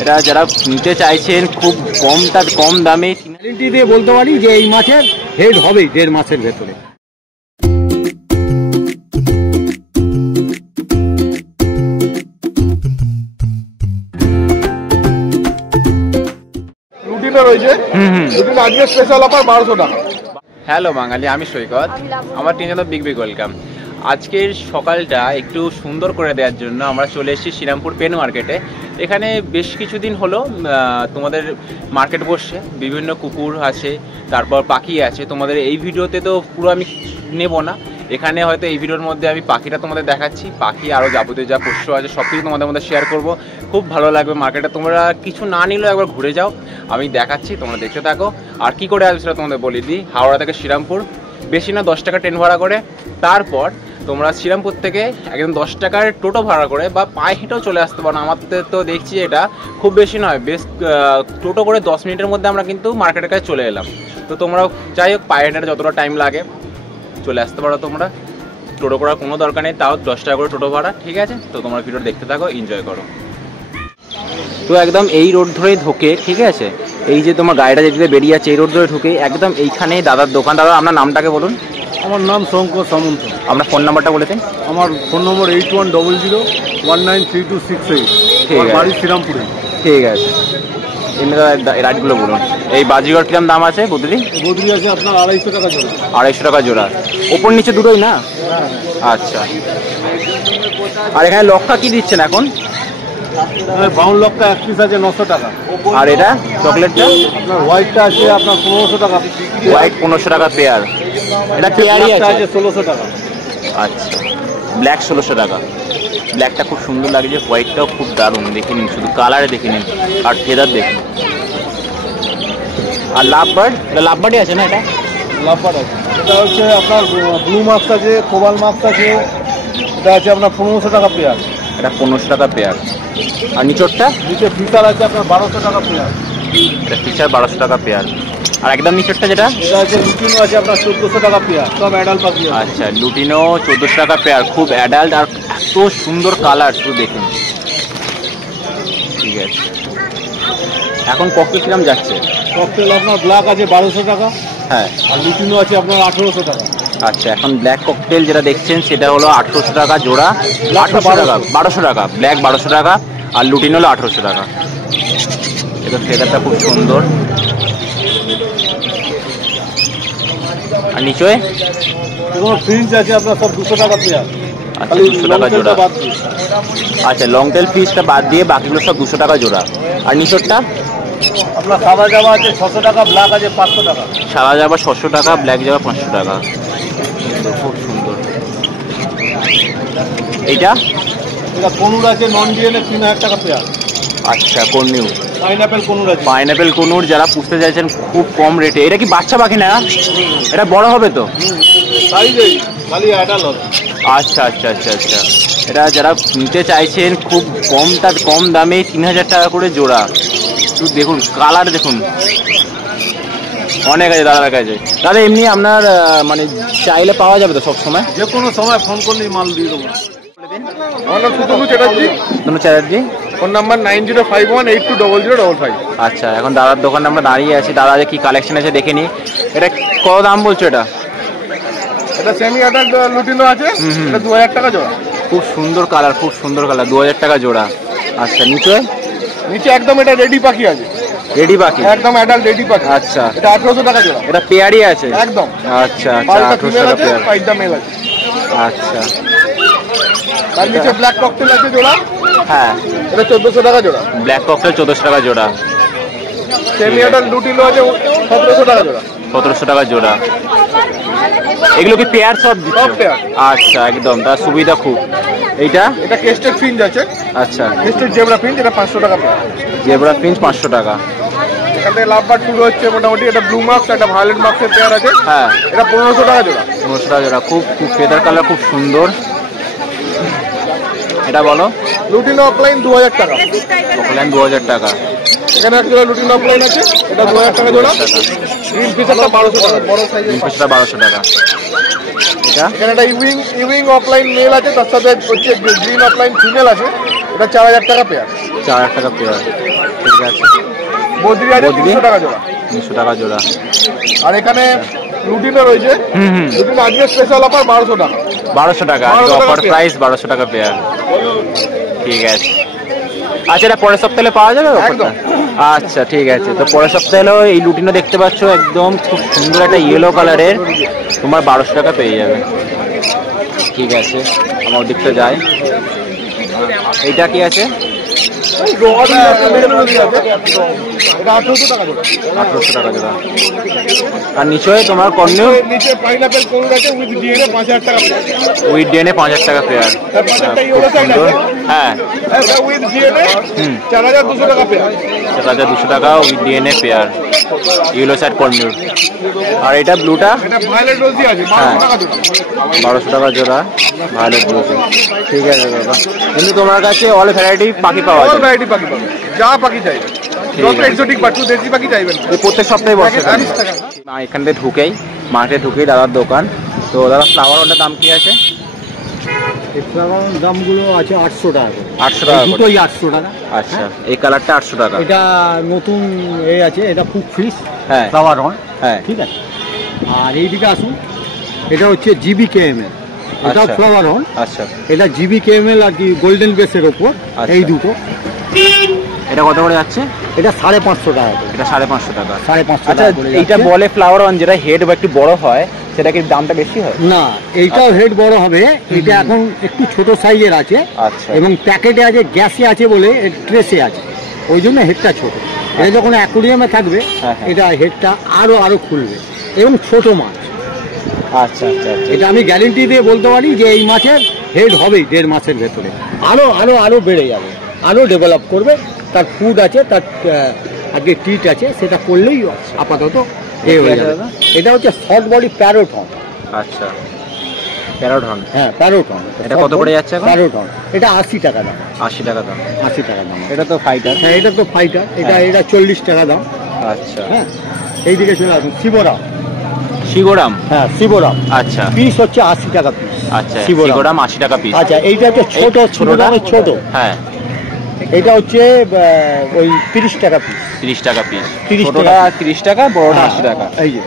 এটা যারা নিতে চাইছেন খুব কম দামে গ্যারেন্টি দিয়ে বলতে পারি যে এই মাছের হেড হবে 1.5 মাসের ভেতরে। লুটিনো রয়েছে, লুটিনো আজকে স্পেশাল অফার 1200 টাকা। হ্যালো বাঙালি, আমি সৈকত, আমার টিম বিগ ওয়েলকাম। আজকের সকালটা একটু সুন্দর করে দেওয়ার জন্য আমরা চলে এসেছি শ্রীরামপুর পেন মার্কেটে। এখানে বেশ কিছুদিন হলো তোমাদের মার্কেট বসছে, বিভিন্ন কুকুর আছে, তারপর পাখি আছে। তোমাদের এই ভিডিওতে তো পুরো আমি নেব না, এখানে হয়তো এই ভিডিওর মধ্যে আমি পাখিটা তোমাদের দেখাচ্ছি, পাখি আরও যাবতীয় যা পোষ্য আছে সব কিছু তোমাদের মধ্যে শেয়ার করব। খুব ভালো লাগবে মার্কেটে, তোমরা কিছু না নিলেও একবার ঘুরে যাও, আমি দেখাচ্ছি, তোমরা দেখতে থাকো। আর কি করে আসবে সেটা তোমাদের বলে দিই। হাওড়া থেকে শ্রীরামপুর বেশি না 10 টাকা ট্রেন ভাড়া করে, তারপর তোমরা শ্রীরামপুর থেকে একদম 10 টাকার টোটো ভাড়া করে বা পায়ে হেঁটেও চলে আসতে পারো। আমাদের তো দেখছি এটা খুব বেশি নয়, বেশ টোটো করে 10 মিনিটের মধ্যে আমরা কিন্তু মার্কেটের কাছে চলে এলাম। তো তোমরা যাই হোক পায়ে হেঁটে যতটা টাইম লাগে চলে আসতে পারো। তোমরা টোটো করার কোনো দরকার নেই, তাও 10 টাকা করে টোটো ভাড়া, ঠিক আছে? তো তোমরা ভিডিও দেখতে থাকো, এনজয় করো। তো একদম এই রোড ধরেই ঢোকে, ঠিক আছে? এই যে তোমার গাড়িটা যেদিকে বেরিয়ে আছে এই রোড ধরে ঢুকে একদম এইখানেই দাদার দোকান। দাদা আপনার নামটাকে বলুন। আমার নাম শঙ্কর সামন্ত। আপনার ফোন নাম্বারটা বলে দিন। আমার ফোন নম্বর 8100193268। ঠিক আছে, বাড়ি শ্রীরামপুরে। ঠিক আছে, এমনি রাইটগুলো বলুন। এই বাজিগর কিরম দাম আছে বদলি? বদলি আছে আপনার 250 টাকা জোড়া। 250 টাকা জোড়া, ওপর নিচে দুটোই না? আচ্ছা। আর এখানে লক্কা কি দিচ্ছেন এখন? ব্রাউন লক্কা 1 পিস আছে 900 টাকা। আর এটা চকলেটটা আপনার হোয়াইটটা আছে আপনার 1500 টাকা। হোয়াইট 1500 টাকা পেয়ার। এটা পেয়ারই আছে 1600 টাকা। আচ্ছা, ব্ল্যাক 1600 টাকা। ব্ল্যাকটা খুব সুন্দর লাগছে, হোয়াইটটাও খুব দারুণ। দেখে নিন, শুধু কালারে দেখে নিন, আর ফেদার দেখুন। আর লাভবার্ড, এটা লাভবার্ডই আছে না? এটা লাভবার্ড আছে। এটা হচ্ছে আপনার ব্লু মাস্ক আছে, কোবাল মাস্ক আছে, এটা আছে আপনার 1500 টাকা পেয়ার। এটা 1500 টাকা পেয়ার। আর নিচরটা? নিচে ফিচার আছে আপনার 1200 টাকা পেয়ার। এটা ফিচার 1200 টাকা পেয়ার। আর একদম নিচরটা যেটা? এটা আছে লুটিনো আছে আপনার 1400 টাকা পেয়ার। সব অ্যাডাল্ট পাখি আছে। আচ্ছা, লুটিনো 1400 টাকা পেয়ার, খুব অ্যাডাল্ট আর এত সুন্দর কালার, শুধু দেখুন। ঠিক আছে, এখন ককটেল কিরম যাচ্ছে? ককটেল আপনার ব্ল্যাক আছে 1200 টাকা। হ্যাঁ। আর লুটিনো আছে আপনার 1800 টাকা। আচ্ছা, এখন ব্ল্যাক ককটেল যেটা দেখছেন সেটা হলো 1800 টাকা জোড়া। 1800 টাকা, 1200 টাকা ব্ল্যাক, 1200 টাকা। আর লুটিনো হলো 1800 টাকা। এটা ফেদারটা খুব সুন্দর। আর নিচে এগুলো ফ্রিঞ্জ আছে আপনার সব 200 টাকা পেয়ার। আচ্ছা, 200 টাকা জোড়া। আচ্ছা, লং টেল ফিসটা বাদ দিয়ে বাকিগুলো সব 200 টাকা জোড়া। আর নিচরটা আপনার সাদা জামা আছে 600 টাকা, ব্ল্যাক আছে 500 টাকা। সাদা জামা 600 টাকা, ব্ল্যাক জামা 500 টাকা। খুব সুন্দর। এইটা এটা কনুর আছে নন ডিএনএ 3000 টাকা পেয়ার। আচ্ছা, কনুর, পাইনাপেল কনুর আছে। পাইনাপেল কনুর যারা পুষতে চাইছেন খুব কম রেটে। এটা কি বাচ্চা পাখি না? এটা বড় হবে তো? সাইজেই খালি অ্যাডাল্ট হবে। আচ্ছা আচ্ছা আচ্ছা আচ্ছা। এটা যারা নিতে চাইছেন খুব কম দামে 3000 টাকা করে জোড়া। একটু দেখুন কালার দেখুন, অনেক আছে দাদার কাছে। দাদা এমনি আপনার মানে চাইলে পাওয়া যাবে তো সব সময়? যে কোনো সময় ফোন করলেই মাল দিয়ে দেবো। আমার নাম সুতনু চ্যাটার্জি। সুতনু চ্যাটার্জি। Phone number 905182000055। আচ্ছা, এখন দাদার দোকানে আমরা দাঁড়িয়ে আছি, দাদা যে কি কালেকশন আছে দেখে নিই। এটা কত দাম বলছো? এটা এটা সেমি অ্যাডাল্ট লুটিনো আছে, এটা 2000 টাকা জোড়া। খুব সুন্দর কালার, খুব সুন্দর কালার, 2000 টাকা জোড়া। আচ্ছা, নিচে একদম এটা রেডি পাখি আছে, রেডি পাখি একদম অ্যাডাল্ট রেডি পাখি। আচ্ছা, এটা 1800 টাকা জোড়া। এটা পেয়ারই আছে একদম। আচ্ছা আচ্ছা, 1800 টাকা পেয়ার। পাইটা মেল আছে। আচ্ছা, তার নিচে ব্ল্যাক ককটেল আছে জোড়া। হ্যাঁ, এটা 1400 টাকা জোড়া। ব্ল্যাক ককটেল 1400 টাকা জোড়া। সেমি অ্যাডাল্ট লুটিনো আছে 1700 টাকা জোড়া। 1700 টাকা জোড়া। এগুলো কি পেয়ার সব দিচ্ছ? সব পেয়ার। আচ্ছা, একদম তার সুবিধা খুব। এইটা এটা কেস্টেড ফিঞ্চ আছে। আচ্ছা, কেস্টেড জেব্রা ফিঞ্চ, এটা 500 টাকা পেয়ার। জেব্রা ফিঞ্চ 500 টাকা। এখান থেকে লাভবার্ড শুরু হচ্ছে মোটামুটি। এটা ব্লু মার্কস, একটা ভায়োলেট মার্কসের পেয়ার আছে। হ্যাঁ, এটা 1500 টাকা জোড়া। 1500 টাকা জোড়া, খুব ফেদার কালার খুব সুন্দর। এটা বলো। লুটিনো অফলাইন 2000 টাকা। অফলাইন 2000 টাকা। এখানে একটা লুটিনো অফলাইন আছে, এটা 2000 টাকা জোড়া। গ্রিন ফিশারটা 1200 টাকা, বড় সাইজের। গ্রিন ফিশটা 1200 টাকা। এটা এখানে একটা ইভিং অফলাইন মেল আছে, তার সাথে হচ্ছে গ্রিন অফলাইন ফিমেল আছে, এটা 4000 টাকা পেয়ার। 4000 টাকা পেয়ার। ঠিক আছে। বদ্রি আছে বদ্রি? 300 টাকা জোড়া। 300 টাকা জোড়া। আর এখানে রুটিনও রয়েছে। রুটিন আজকে স্পেশাল অফার 1200 টাকা। 1200 টাকা 1200 টাকা অফার পেয়ার। প্রাইস, 1200 টাকা পেয়ার। ঠিক আছে। আচ্ছা, এটা পরের সপ্তাহে পাওয়া যাবে একদম। আচ্ছা ঠিক আছে। তো পরের সপ্তাহে হলো এই লুটিনো দেখতে পাচ্ছ, একদম খুব সুন্দর একটা ইয়েলো কালারের, তোমার 1200 টাকা পেয়ে যাবে। ঠিক আছে, আমার দিকটা যাই। এইটা কি আছে? এটা 1800 টাকা জোড়া। 1800 টাকা জোড়া। আর নিচে তোমার কর্নেও নিচে পাইনাপেল কোন আছে উইথ ডিএনএ 5000 টাকা পেয়ার। উইথ ডিএনএ 5000 টাকা পেয়ার। তার পাশেরটা ইয়েলো সাইড আছে। হ্যাঁ, এটা উইথ ডিএনএ 4200 টাকা পেয়ার। 4200 টাকা with DNA pair, yellow side কর্নেও। আর এটা ব্লুটা এটা ভায়োলেট রোজি আছে 1200 টাকা জোড়া। 1200 টাকা জোড়া, ভায়োলেট ব্লুতে। ঠিক আছে দাদা, কিন্তু তোমার কাছে অল ভ্যারাইটি পাখি পাওয়া অল যায়। ভ্যারাইটি পাখি পাবে, যা পাখি চাইবে। যত আছে। এক্সোটিক বাটু দেশি পাখি চাইবেন। এই প্রত্যেক সপ্তাহে বসে। 20 টাকা। এখান থেকে ঢুকেই মার্কেটে ঢুকেই দাদার দোকান। তো দাদা ফ্লাওয়ার ওটার দাম কি আছে? দামগুলো আছে 800 টাকা করে। 800 টাকা করে। দুটোই 800 টাকা। আচ্ছা, এই কালারটা 800 টাকা। এটা নতুন আছে, এটা খুব ফিস হ্যাঁ ফ্লাওয়ার হন, হ্যাঁ। ঠিক আছে। আর এইদিকে আসুন, এটা হচ্ছে জিবিকেএমএল, এটা আচ্ছা। ফ্লাওয়ার হন, আচ্ছা, এটা জিবিকেএমএল আর কি গোল্ডেন বেসের ওপর। আচ্ছা। এই দুটো, এটা কত করে যাচ্ছে? এটা 550 টাকা করে। এটা 550 টাকা। 550 আচ্ছা, টাকা করে এইটা যাচ্ছে। বলে ফ্লাওয়ার অন, যেটা হেড একটু বড় হয়, সেটা কি দামটা বেশি হয়? না, এইটাও হেড বড় হবে, এটা এখন একটু ছোট সাইজের আছে। আচ্ছা। এবং প্যাকেটে আছে, গ্যাসে আছে বলে ট্রেসে আছে, ওই জন্য হেডটা ছোট। এটা যখন অ্যাকুরিয়ামে থাকবে, হ্যাঁ, হ্যাঁ। এটা হেডটা আরো খুলবে এবং ছোট মাছ। আচ্ছা আচ্ছা আচ্ছা। এটা আমি গ্যারেন্টি দিয়ে বলতে পারি যে এই মাছের হেড হবেই 1.5 মাসের ভেতরে, আরো বেড়ে যাবে, আরো ডেভেলপ করবে। তার ফুড আছে, তার আগে টিট আছে, সেটা করলেই আপাতত এ হয়ে যাবে। এটা হচ্ছে শর্ট বডি প্যারোটন। আচ্ছা, প্যারাডন। হ্যাঁ, প্যারোটন। এটা কত করে যাচ্ছে এখন? প্যারোটন এটা 80 টাকা দাম। 80 টাকা দাম। 80 টাকা দাম। এটা তো ফাইটার। হ্যাঁ, এটা তো ফাইটার। এটা হ্যাঁ। এটা 40 টাকা দাম। আচ্ছা, হ্যাঁ, এইদিকে চলে আসুন, শিবরাম। শিগোরাম। হ্যাঁ, শিবরাম আচ্ছা পিস হচ্ছে 80 টাকা পিস। আচ্ছা, শিবরাম। শিগোরাম 80 টাকা পিস। আচ্ছা, এইটা হচ্ছে ছোট, ছোটটা? ছোট। হ্যাঁ, এটা হচ্ছে ওই 30 টাকা পিস। 30 টাকা পিস। 30 ছোটটা টাকা। 30 টাকা, বড়টা 80 টাকা। এই যে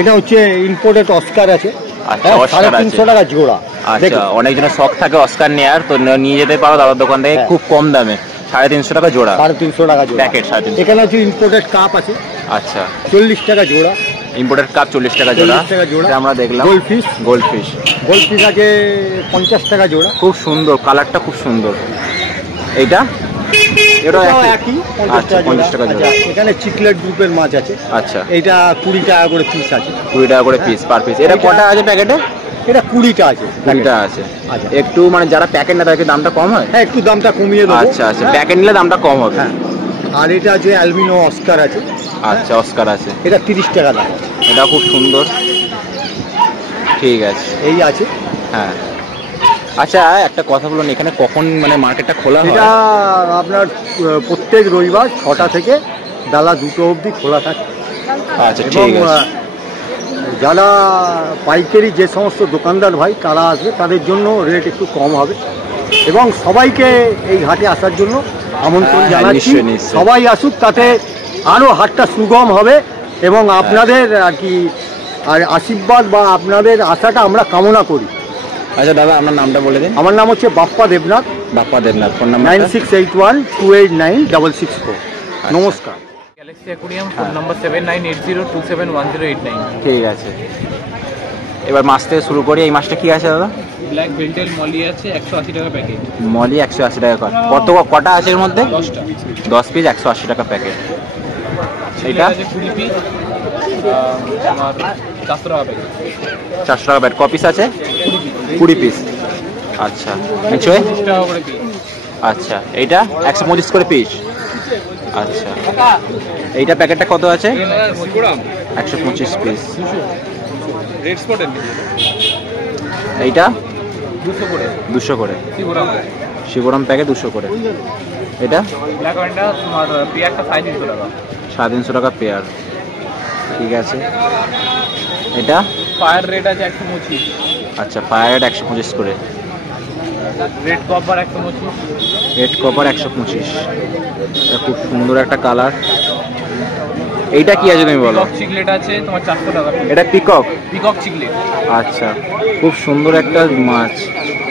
এটা হচ্ছে ইম্পোর্টেড অস্কার আছে। আচ্ছা, হ্যাঁ, অস্কার 350 আছে। টাকা জোড়া। আচ্ছা, দেখুন। অনেকজনের শখ থাকে অস্কার নেওয়ার, তো নিয়ে যেতে পারো দাদার দোকান থেকে হ্যাঁ। খুব কম দামে, 350 টাকা জোড়া। 350 টাকা জোড়া। প্যাকেট 350। এখানে হচ্ছে ইম্পোর্টেড কাপ আছে, আচ্ছা, 40 টাকা জোড়া। ইম্পোর্টেড কাপ 40 টাকা জোড়া। 40 টাকা জোড়া। এটা আমরা দেখলাম। Gold fish. গোল্ড ফিশ আছে 50 টাকা জোড়া। খুব সুন্দর, কালারটা খুব সুন্দর। এইটা এটাও একই? একই, আচ্ছা, 50 টাকা জোড়া। আচ্ছা, এখানে চিকলেট গ্রুপের মাছ আছে। আচ্ছা, এইটা 20 টাকা করে পিস আছে। 20 টাকা করে পিস পার পিস। এটা এইটা- কটা আছে প্যাকেটে? এটা 20টা আছে। 20টা আছে। আচ্ছা। একটু মানে যারা প্যাকেট না তাদেরকে দামটা কম হয়? হ্যাঁ, একটু দামটা কমিয়ে দেবো। আচ্ছা আচ্ছা, হ্যাঁ। প্যাকেট নিলে দামটা কম হবে। হ্যাঁ। আর এটা আছে অ্যালবিনো অস্কার আছে। আচ্ছা, অস্কার আছে। এটা 30 টাকা দাম আছে। এটা খুব সুন্দর। ঠিক আছে। এই আছে। হ্যাঁ, আচ্ছা একটা কথা বলুন, এখানে কখন মানে মার্কেটটা খোলা হয়? এটা আপনার প্রত্যেক রবিবার 6টা থেকে বেলা 2টো অবধি খোলা থাকে। আচ্ছা, এবং ঠিক আছে। যারা পাইকারি যে সমস্ত দোকানদার ভাই তারা আসবে, তাদের জন্য রেট একটু কম হবে। এবং সবাইকে এই ঘাটে আসার জন্য আমন্ত্রণ হ্যাঁ, জানাচ্ছি। নিশ্চয়ই, নিশ্চয়ই। সবাই আসুক, তাতে আরও হাটটা সুগম হবে এবং আপনাদের আর কি আর আশীর্বাদ বা আপনাদের আশাটা আমরা কামনা করি। আচ্ছা দাদা, আপনার নামটা বলে দিন। আমার নাম হচ্ছে বাপ্পা দেবনাথ। বাপ্পা দেবনাথ। Phone number? 9681289664। নমস্কার। Galaxy aquarium, phone number 7980271089। ঠিক আছে, এবার মাছ থেকে শুরু করি। এই মাছটা কি আছে দাদা? ব্ল্যাক বেল্টেল মলি আছে 180 টাকা প্যাকেট। মলি 180 টাকা কটা আছে এর মধ্যে? 10টা। 10 পিস 180 টাকা প্যাকেট। এটা এটা আছে 20 পিস, আমার 400 টাকা প্যাকেট। 400 টাকা প্যাকেট। ক পিস আছে? 20 পিস। আচ্ছা, নিশ্চয়ই। 20 টাকা করে পিস। আচ্ছা, এইটা 125 করে পিস। আচ্ছা, এইটা প্যাকেটটা কত আছে? 125 পিস। রেড স্পটের এইটা 200 করে। 200 করে। শিবরাম শিবরাম প্যাকেট 200 করে। এটা ব্ল্যাক ওয়াইনটা তোমার পেয়ারটা 350 টাকা। 350 টাকা পেয়ার। ঠিক আছে, এটা ফায়ার রেট আছে 125। আচ্ছা, ফায়ার 125 করে। Red copper 125। রেড কপার 125, এটা খুব সুন্দর একটা কালার। এইটা কি আছে তুমি বলো? চিকলেট আছে তোমার 400 টাকা। এটা পিকক? Peacock chiclet. আচ্ছা, খুব সুন্দর একটা মাছ।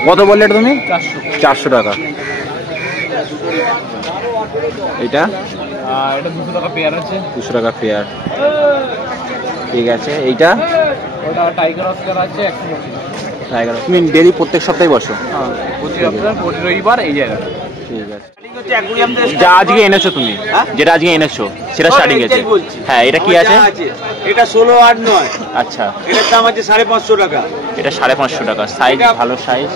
কত বললে এটা তুমি? 400। 400 টাকা। এটা এটা 200 টাকা পেয়ার আছে। 200 টাকা পেয়ার, ঠিক আছে। এইটা ওটা টাইগার অস্কার আছে 125। টাইগার। তুমি ডেলি প্রত্যেক সপ্তাহে বসো? হ্যাঁ, প্রতি সপ্তাহে প্রতি রবিবার এই জায়গাটা। ঠিক আছে। যা আজকে এনেছো তুমি, যেটা আজকে এনেছো সেটা স্টার্টিং আছে। হ্যাঁ, এটা কি আছে? এটা 16, 8, 9। আচ্ছা, এটার দাম আছে 550 টাকা। এটা 550 টাকা। সাইজ ভালো সাইজ।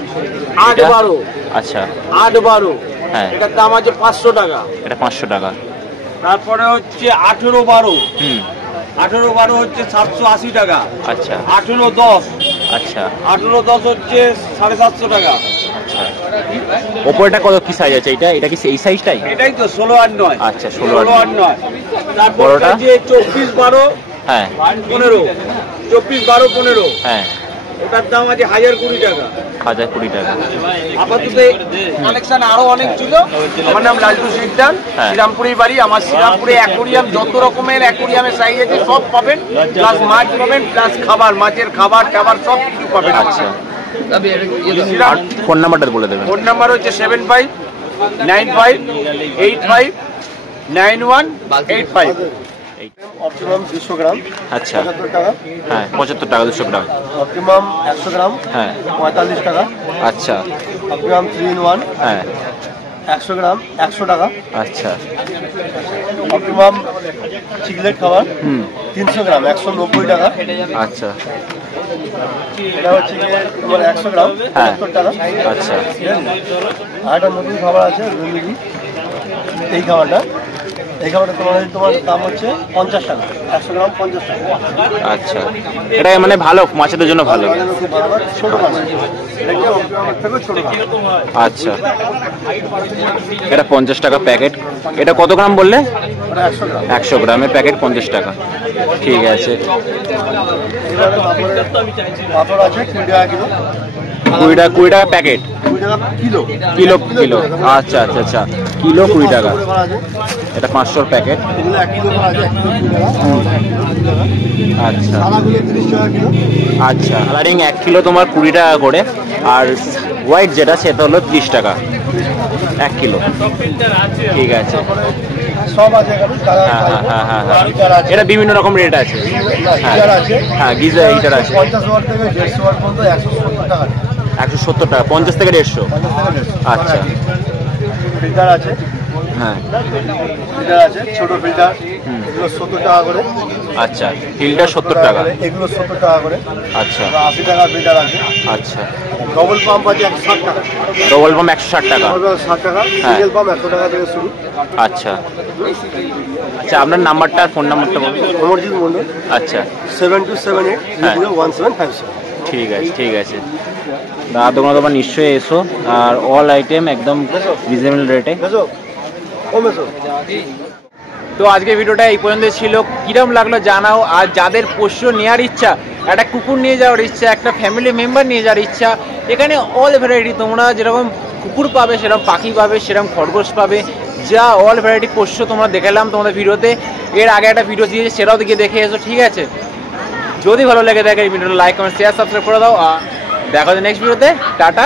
8, 12। আচ্ছা, 8, 12। হ্যাঁ, এটার দাম আছে 500 টাকা। এটা 500 টাকা। তারপরে হচ্ছে 18, 12। 18, 12 হচ্ছে 780 টাকা। আচ্ছা 18, 10। আচ্ছা 18, 10 হচ্ছে 750 টাকা। আচ্ছা, ওপরটা কত কি সাইজ আছে? এটা কি এই সাইজটাই? এটাই তো 16, 8, 9। আচ্ছা, 16, 8, 9। তারপর বড়টা? যে 24, 12, হ্যাঁ 15। 24, 12, 15। হ্যাঁ, ওটার দাম আছে 1020 টাকা। 1020 টাকা। আপাতত কালেকশন আরো অনেক ছিল। আমার নাম লালটু সিকদার, হ্যাঁ। শ্রীরামপুরে বাড়ি। আমার শ্রীরামপুরে অ্যাকোরিয়াম, যত রকমের অ্যাকোরিয়ামের সাইজ আছে সব পাবেন, প্লাস মাছ পাবেন, প্লাস খাবার, মাছের খাবার টাবার সব কিছু পাবেন। আচ্ছা, আর ফোন নাম্বারটা বলে দেবেন। ফোন নাম্বার হচ্ছে 7595859185। অপটিমাম 200 গ্রাম আচ্ছা, 75 টাকা। হ্যাঁ 75 টাকা 200 গ্রাম। অপটিমাম 100 গ্রাম হ্যাঁ 45 টাকা। আচ্ছা, অপটিমাম 3 in 1 হ্যাঁ 100 গ্রাম 100 টাকা। আচ্ছা, অপটিমাম চিকলেট খাবার 300 গ্রাম 190 টাকা। আচ্ছা, এটা হচ্ছে গিয়ে তোমার 100 গ্রাম হ্যাঁ 70 টাকা। আচ্ছা, আর একটা নতুন খাবার আছে রুমিগি, এই খাবারটা তোমার দাম হচ্ছে 50 টাকা। 100 গ্রাম 50 টাকা। আচ্ছা, এটা মানে ভালো, মাছেদের জন্য ভালো। খুব ভালো মাছ, ছোট মাছ। এটা কি অপটিমামের থেকেও ছোট মাছ। আচ্ছা, এটা 50 টাকা প্যাকেট। এটা কত গ্রাম বললে? ওটা 100 গ্রাম। 100 গ্রামের প্যাকেট 50 টাকা, ঠিক আছে। এবারে পাপড় আছে 20 টাকা কিলো। 20 টাকা প্যাকেট, 20 টাকা কিলো। Kilo kilo. আচ্ছা আচ্ছা আচ্ছা, কিলো 20 টাকা। এটা 500 প্যাকেট। এগুলো 1 কিলো করে আছে, 1 কিলো 20 টাকা। আচ্ছা সাদাগুলো 30 টাকা কিলো। আচ্ছা, কালারিং 1 কিলো তোমার 20 টাকা করে, আর হোয়াইট যেটা সেটা হলো 30 টাকা 1 কিলো, ঠিক আছে। সব আছে এখানে। হ্যাঁ হ্যাঁ হ্যাঁ হ্যাঁ হ্যাঁ, গিজার আছে। এটা বিভিন্ন রকম রেট আছে। গিজার আছে। হ্যাঁ, গিজার এইটার আছে 50 ওয়াট থেকে 150 ওয়াট পর্যন্ত 170 টাকা। 170 টাকা, 50 থেকে 150। 50 থেকে 150। আচ্ছা, ফিল্টার আছে। হ্যাঁ ফিল্টার আছে, ছোট ফিল্টার, এগুলো 70 টাকা করে। আচ্ছা, ফিল্টার 70 টাকা। এগুলো 70 টাকা করে। আচ্ছা 80 টাকা ফিল্টার আছে। আচ্ছা, ডবল পাম্প আছে 160 টাকা। ডবল পাম্প 160 টাকা। ডবল পাম্প 60 টাকা। সিঙ্গেল পাম্প 100 টাকা থেকে শুরু। আচ্ছা আচ্ছা, আপনার নাম্বারটা আর ফোন নাম্বারটা বলুন। অমরজিৎ মন্ডল, আচ্ছা 7278301757। ঠিক আছে, ঠিক আছে। দাদা দোকানে তোমার নিশ্চয়ই এসো, আর অল আইটেম একদম রিজনেবল রেটে। তো আজকে ভিডিওটা এই পর্যন্ত ছিল। কিরম লাগলো জানাও। আর যাদের পোষ্য নেওয়ার ইচ্ছা, একটা কুকুর নিয়ে যাওয়ার ইচ্ছা, একটা ফ্যামিলি মেম্বার নিয়ে যাওয়ার ইচ্ছা, এখানে অল ভ্যারাইটি তোমরা যেরকম কুকুর পাবে, সেরকম পাখি পাবে, সেরকম খরগোশ পাবে, যা অল ভ্যারাইটি পোষ্য তোমরা দেখালাম তোমাদের ভিডিওতে। এর আগে একটা ভিডিও দিয়েছে, সেটাও দিকে দেখে এসো, ঠিক আছে। যদি ভালো লেগে থাকে এই ভিডিওটা লাইক কমেন্ট শেয়ার সাবস্ক্রাইব করে দাও। আর দেখা হচ্ছে নেক্সট ভিডিওতে। টাটা।